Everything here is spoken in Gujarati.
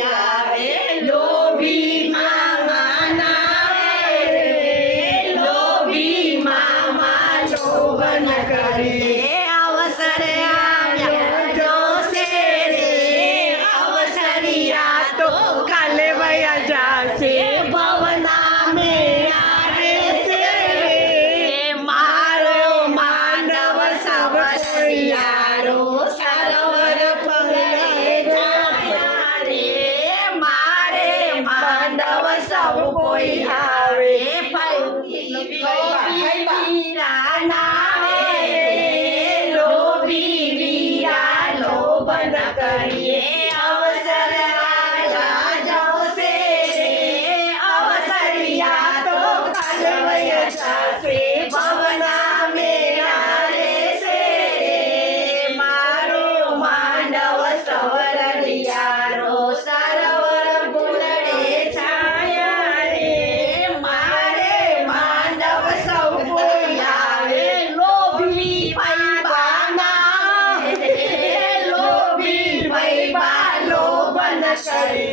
આવે લોભી મામા નાવે લોભી મામા લોભ ન કરે અવસર આવ્યો જોશે રે અવસરિયા તો કાલે વયા જાશે ભવના મેં આવે છે રે મારો માનવ સવરિયારો સરોવર પગલે જાય રે મારે માનવ સૌ કોઈ આવે વીરા નાવે લોભી વીરા લોભ ન કરીએ અવસર આયા જશે રે અવસરિયા તો કાલવય જાશે ભવના મેળા રહેશે રે મારો માનવ સવરિયારો સરોવર ગુંદડે છાયા રે મારે માનવ સૌ કોઈ આવે લોભી પૈબા લોભી પૈબા લોભ ન કરે